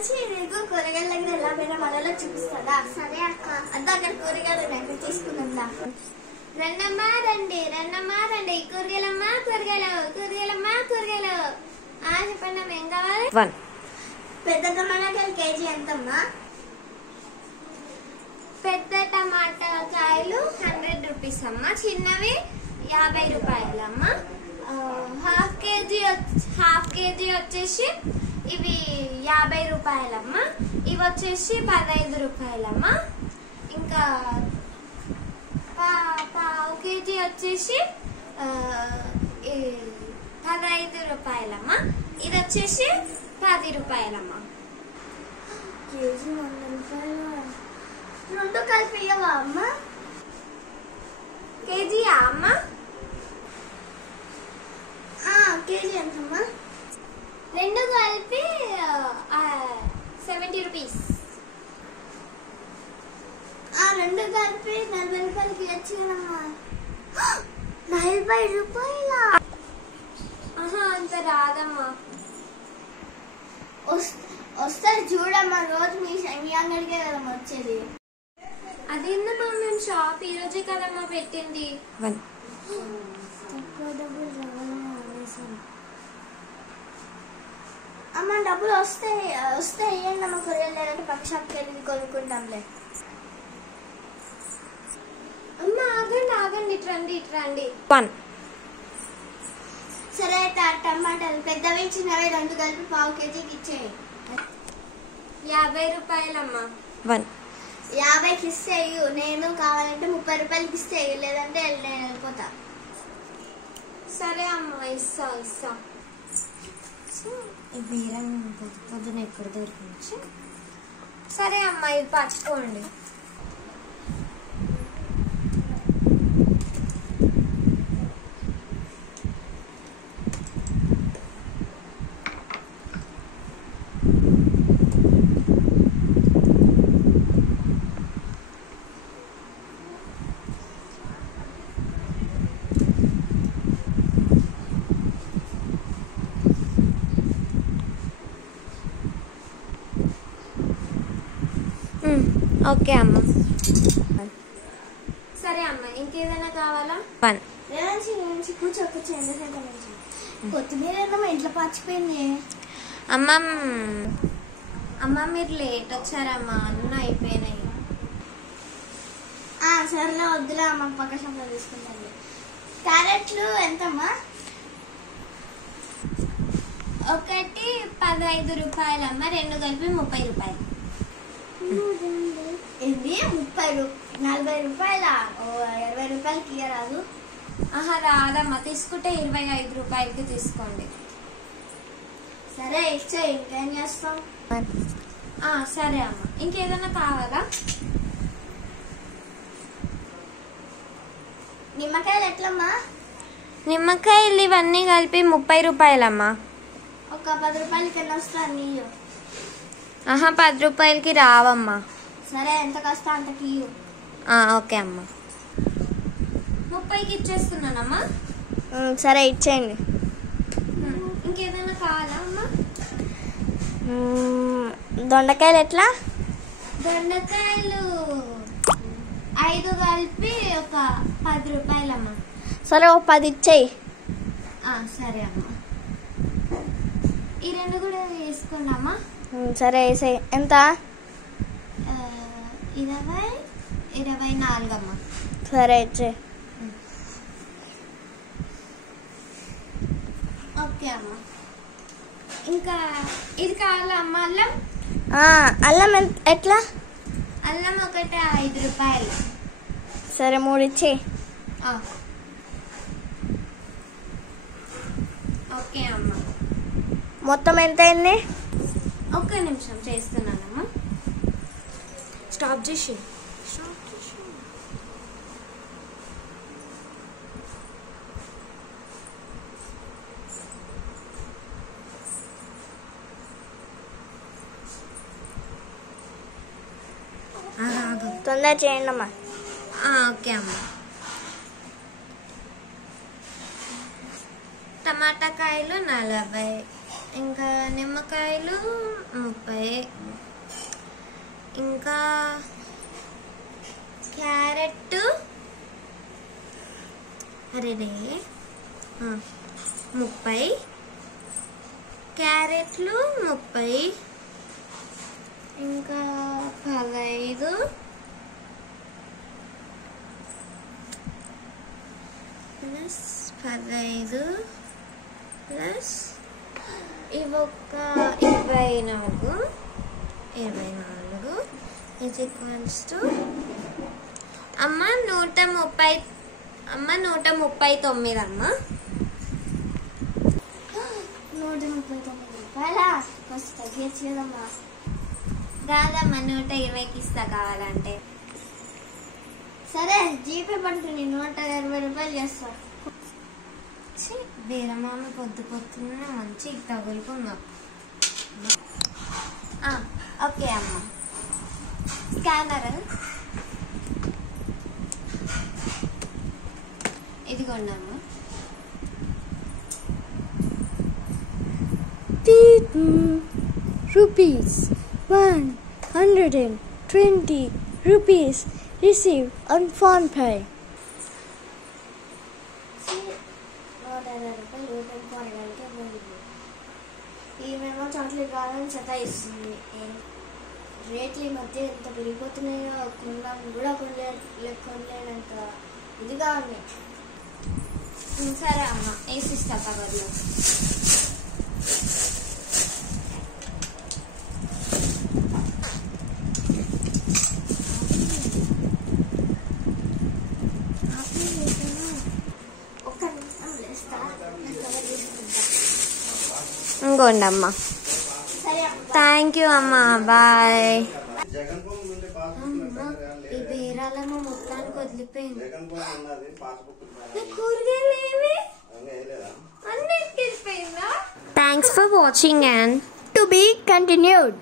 వచ్చి నీకు కూరగాయల దగ్గర ఎలా పోయినా మనలో చూపిస్తాడా? సరే అక్క. అంతా అక్కడ కూరగాయలు నాకు తీసుకుందా. రండమ్మా రండి, రండమ్మా రండి. కూరగాయలమ్మా కూరగాయలు, కూరగాయలమ్మా కూరగాయలు. చెప్పండి అమ్మా, ఏం కావాలి? పెద్ద టమాటాలు కేజీ ఎంతమ్మా? పెద్ద టమాటా కాయలు 100 రూపీస్ అమ్మా, చిన్నవి 50 రూపాయలమ్మా. హాఫ్ కేజీ వచ్చేసి ఇవి 50 రూపాయలమ్మా. ఇవి వచ్చేసి 15 రూపాయలమ్మా. ఇంకా పావు కేజీ వచ్చేసి 15 రూపాయలమ్మా. ఇది వచ్చేసి 10 రూపాయలమ్మా. కేజీ 100 రూపాయలు. రెండు కలిపి ఇవ్వవా అమ్మా? కేజీయా అమ్మా? కేజీ ఎంతమ్మా? రెండు కలిపి 70 రూపీస్. రెండు కలిపి 40 రూపాయలకి ఇవ్వచ్చు కదమ్మా. 40 రూపాయల? అంత రాదమ్మా. వస్తారు చూడమ్మా, రోజు మీ అంగడికే కదమ్మా వచ్చేది. అదేందమ్మా, మేము షాప్ ఈ రోజే కదమ్మా పెట్టింది. అమ్మ డబ్బులు వస్తే ఇవ్వండి అమ్మ. కూరగాయలు లేదంటే పక్క షాప్కి వెళ్ళి కొనుక్కుంటాంలే. అమ్మ ఆగండి, ఇట్రండి. సరే టమాటాలు పెద్దవి చిన్నవి రెండు కలిపి పావు కేజీకి ఇచ్చేయి. 50 రూపాయలమ్మా. 50కి ఇస్తే నేను కావాలంటే 30 రూపాయలకి ఇస్తే, లేదంటే నేను వెళ్ళిపోతా. సరే అమ్మా, ఇస్తా. బీరం పొద్దున ఎక్కడ దొరికించి. సరే అమ్మా, ఇది పచ్చుకోండి. ఓకే అమ్మ. సరే అమ్మ, ఇంకేదైనా కావాలా? కూర్చోకొచ్చి కొత్తిమీర మా ఇంట్లో పచ్చిపోయింది. అమ్మ మీరు లేట్ వచ్చారమ్మా, అన్నీ అయిపోయినాయి. సరేలే వద్దులే అమ్మ, పక్క షాప్లో తీసుకుంటాను. క్యారెట్లు ఎంతమ్మా? ఒకటి 15 రూపాయలమ్మ, రెండు కలిపి 30 రూపాయలు. ఇది 40 రూపాయల? 20 రూపాయలకి ఇయ్యరాదు? రాదమ్మా, తీసుకుంటే 25 రూపాయలకి తీసుకోండి. సరే ఇచ్చే, ఇంకేం చేస్తాం. సరే అమ్మ, ఇంకేదైనా కావాలా? నిమ్మకాయలు ఎట్లమ్మా? నిమ్మకాయలు ఇవన్నీ కలిపి 30 రూపాయలమ్మా. ఒక 10 రూపాయలకి ఎన్ని వస్తా నీయు? 10 రూపాయలకి రావమ్మా. సరే, ఎంత కష్టం అంతకి. ఓకే అమ్మా. 30కి ఇచ్చేస్తున్నానమ్మా. సరే ఇచ్చేయండి. ఇంకేదైనా కావాలా అమ్మా? దొండకాయలు ఎట్లా? దొండకాయలు 5 కలిపి ఒక 10 రూపాయలమ్మా. సరే, ఒక 10 ఇచ్చేయి. సరే అమ్మా, ఈ రెండు కూడా వేసుకోండి అమ్మా. సరే వేసేయి. ఎంత? 24 అమ్మా. సరే ఇచ్చే. ఓకే అమ్మా. ఇంకా ఇది కావాలా అమ్మ? అల్లం? అల్లం ఎట్లా? అల్లం ఒకటి 5 రూపాయలు. సరే, 3 ఇచ్చే. ఓకే అమ్మ. మొత్తం ఎంత అయింది? ఒక్క నిమిషం చేస్తున్నానమ్మా. స్టాప్ చేసి తొందర చేయండి అమ్మా. ఓకే అమ్మ. టమాటా కాయలు 40, ఇంకా నిమ్మకాయలు 30. అరే 30, క్యారెట్లు 30, ఇంకా 15, ప్లస్ 15 ప్లస్ ఇవొక 24 ఈజ్ ఈక్వల్స్ టు అమ్మ 139 అమ్మ 139 రూపాయలా ఫస్ట్ తగ్గించు కదమ్మా. కాదమ్మా 120కి ఇస్తా కావాలంటే. సరే జీపే పడుతుంది 120 రూపాయలు చేస్తా. బీరమామ పొద్దున మంచి తగులుకుందాం. ఓకే అమ్మ. స్కానర్ ఇదిగోండి అమ్మ. rupees 120 rupees received on PhonePe. 120 రూపాయలు ఓపెన్ కొనడానికి పోయింది. ఈమెమో చాక్లెట్ కావాలని సతాయిస్తుంది. రేట్లు ఈ మధ్య ఎంత పెరిగిపోతున్నాయో కొనడం కూడా కొనలేనంత ఇదిగా ఉన్నాయి. సరే అమ్మ వేసిస్తా కవర్లో. ఇంకోండి అమ్మ. థ్యాంక్ యూ అమ్మ. బాయ్. ఈ బేరాలమ్మ మొత్తానికి వదిలిపోయింది. కూరగాయలు ఏమి అన్నిటికి వెళ్ళిపోయిందా? Thanks for watching and To be continued.